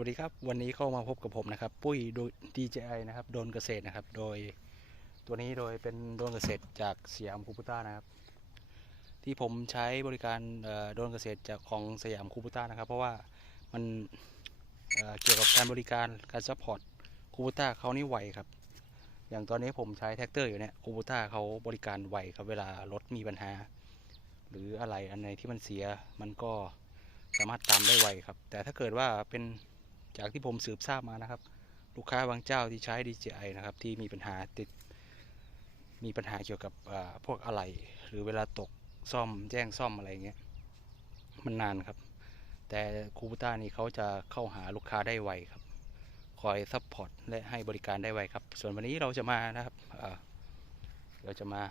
วัสดีครับ วันนี้เข้ามาพบกับผมนะครับ ปุ้ยโดย DJI นะครับโดรนเกษตรนะครับ โดยตัวนี้โดยเป็นโดรนเกษตรจากสยามคูปต้านะครับ ที่ผมใช้บริการโดรนเกษตรจากของสยามคูปต้านะครับ เพราะว่ามันเเกี่ยวกับการบริการการซัพพอร์ตคูปต้าเขานี่ไวครับ อย่างตอนนี้ผมใช้แท็กเตอร์อยู่เนี่ยคูปต้าเขาบริการไวครับ เวลารถมีปัญหา หรืออะไรอันไหนที่มันเสียมันก็สามารถตามได้ไวครับ แต่ถ้าเกิดว่าเป็น จากที่ผมสืบทราบมานะครับ ลูกค้าบางเจ้าที่ใช้ DJI นะครับที่มีปัญหาติด มีปัญหาเกี่ยวกับพวกอะไหล่หรือเวลาตกซ่อมแจ้งซ่อมอะไรเงี้ยมันนานครับ แต่คูบูต้านี่เขาจะเข้าหาลูกค้าได้ไวครับ คอยซัพพอร์ตและให้บริการได้ไวครับ ส่วนวันนี้เราจะมานะครับเราจะมา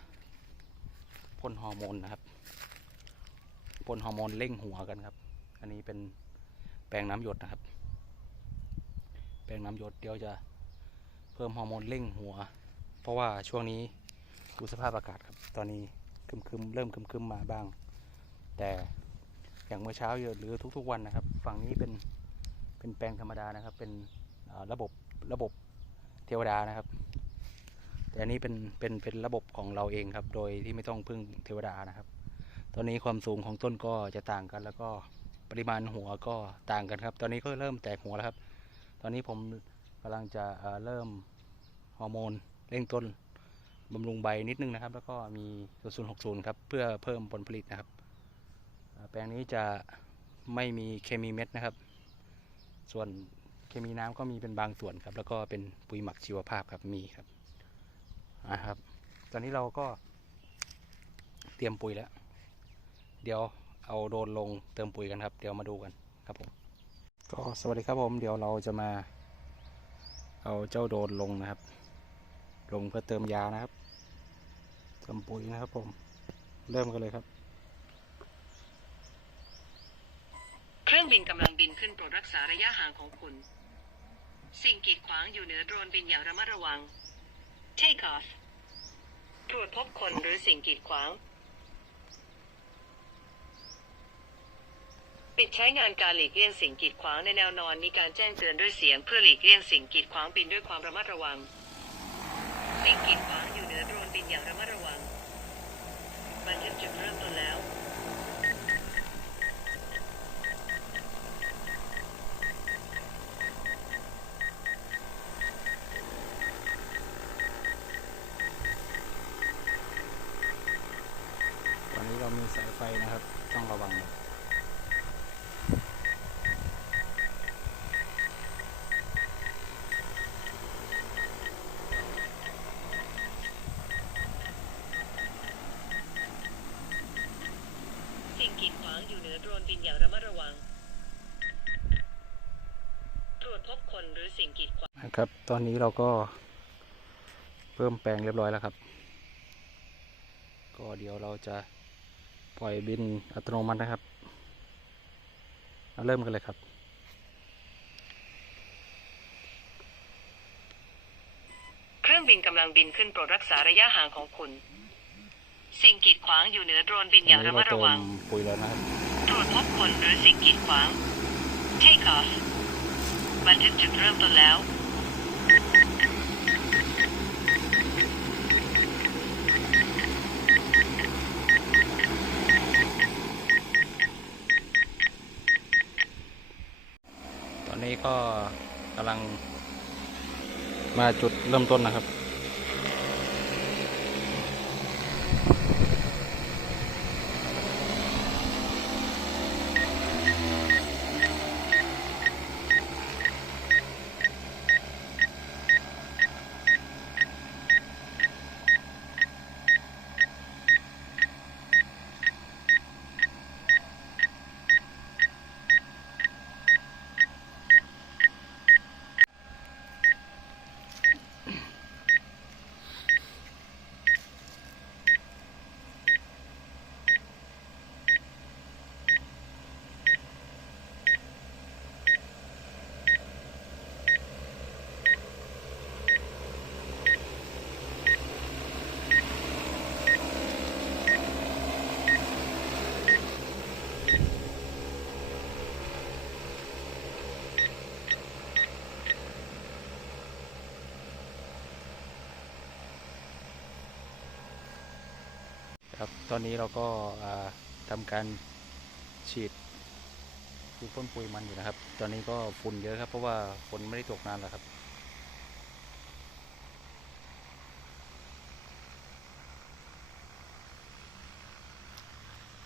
พ่นฮอร์โมนนะครับพ่นฮอร์โมนเร่งหัวกันครับ อันนี้เป็นแปรงน้ำหยดนะครับ แปรงน้ำหยดเดี๋ยวจะเพิ่มฮอร์โมนเร่งหัว เพราะว่าช่วงนี้ดูสภาพอากาศครับ ตอนนี้คึมคึมเริ่มคึมคึมมาบ้าง แต่อย่างเมื่อเช้าหรือทุกๆวันนะครับ ฝั่งนี้เป็นเป็นแปลงธรรมดานะครับ เป็นระบบระบบเทวดานะครับ แต่อันนี้เป็นเป็นเป็นระบบของเราเองครับ โดยที่ไม่ต้องพึ่งเทวดานะครับ ตอนนี้ความสูงของต้นก็จะต่างกัน แล้วก็ปริมาณหัวก็ต่างกันครับ ตอนนี้ก็เริ่มแตกหัวแล้วครับ อนนี้ผมกำลังจะเเริ่มฮอร์โมนเร่งต้นบำรุงใบนิดนึงนะครับ แล้วก็มี0 0 6 0 ครับ เพื่อเพิ่มผลผลิตนะครับ แปลงนี้จะไม่มีเคมีเม็ดนะครับ ส่วนเคมีน้ำก็มีเป็นบางส่วนครับ แล้วก็เป็นปุ๋ยหมักชีวภาพครับมีครับอ่าครับ ตอนนี้เราก็เตรียมปุ๋ยแล้ว เดี๋ยวเอาโดนลงเติมปุ๋ยกันครับ เดี๋ยวมาดูกันครับผม ก็สวัสดีครับผมเดี๋ยวเราจะมา เอาเจ้าโดรนลงนะครับ ลงเพื่อเติมยานะครับ เติมปุ๋ยนะครับผม เริ่มกันเลยครับ เครื่องบินกำลังบินขึ้นโปรดรักษาระยะห่างของคุณ สิ่งกีดขวางอยู่เหนือโดรนบินอย่างระมัดระวัง Take off ตรวจพบคนหรือสิ่งกีดขวาง ปิดใช้งานการหลีกเลี่ยงสิ่งกีดขวางในแนวนอนมีการแจ้งเตือนด้วยเสียงเพื่อหลีกเลี่ยงสิ่งกีดขวางบินด้วยความระมัดระวัง สิ่งกีดขวางอยู่เหนือโดรนบินอย่างระมัดระวังบันทึกจุดเริ่มต้นแล้วตอนนี้เรามีสายไฟนะครับ ต้องระวังน่อย สิ่งกีด ขวางอยู่เหนือโดรนบินอย่างระมัดระวัง ตรวจพบคนหรือสิ่งกีดขวางนะครับ ตอนนี้เราก็เพิ่มแปลงเรียบร้อยแล้วครับ ก็เดี๋ยวเราจะปล่อยบินอัตโนมัตินะครับมาเริ่มกันเลยครับ เครื่องบินกำลังบินขึ้นโปรดรักษาระยะห่างของคุณ สิ่งกีดขวางอยู่เหนือโดรนบินอย่างระมัดระวัง ปุ๋ยแล้วนะครับตรวจพบ คน หรือสิ่งกีดขวาง Take off บันทึกจุดเริ่มต้นแล้ว ตอนนี้ก็กำลังมาจุดเริ่มต้นนะครับ ต ตอนนี้เราก็อ่าทำการฉีดฉีดพ่นปุ๋ยมันอยู่นะครับ ตอนนี้ก็ฝุ่นเยอะครับ เพราะว่าฝนไม่ได้ตกนานแล้วครับ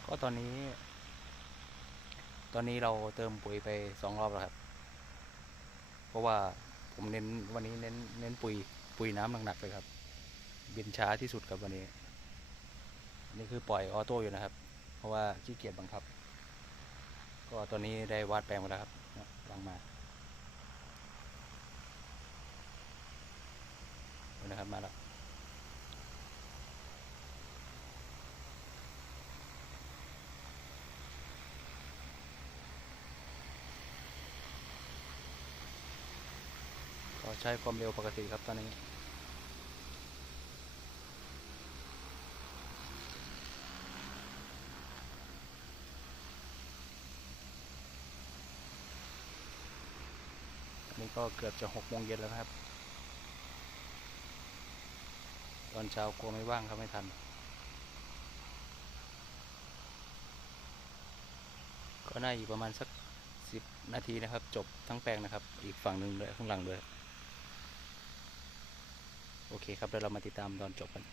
ก็ตอนนี้ ตอนนี้เราเติมปุ๋ยไปสองรอบแล้วครับ เพราะว่าผมเน้นวันนี้เน้นเน้นปุ๋ยปุ๋ยน้ำหนักๆเลยครับ บินช้าที่สุดครับวันนี้ นี่คือปล่อยออโต้อยู่นะครับ เพราะว่าขี้เกียจบังคับ ก็ตอนนี้ได้วาดแปลงมาแล้วครับวางมาดูนะครับมาแล้วใช้ความเร็วปกติครับตอนนี้ นนี้ก็เกือบจะหกโมงเย็นแล้วครับ ตอนเช้ากลัวไม่ว่างครับไม่ทัน ก็น่าอีกประมาณสักสิบนาทีนะครับ จบทั้งแปลงนะครับ อีกฝั่งหนึ่งด้วยข้างหลังด้วย โอเคครับเดี๋ยวเรามาติดตามตอนจบกัน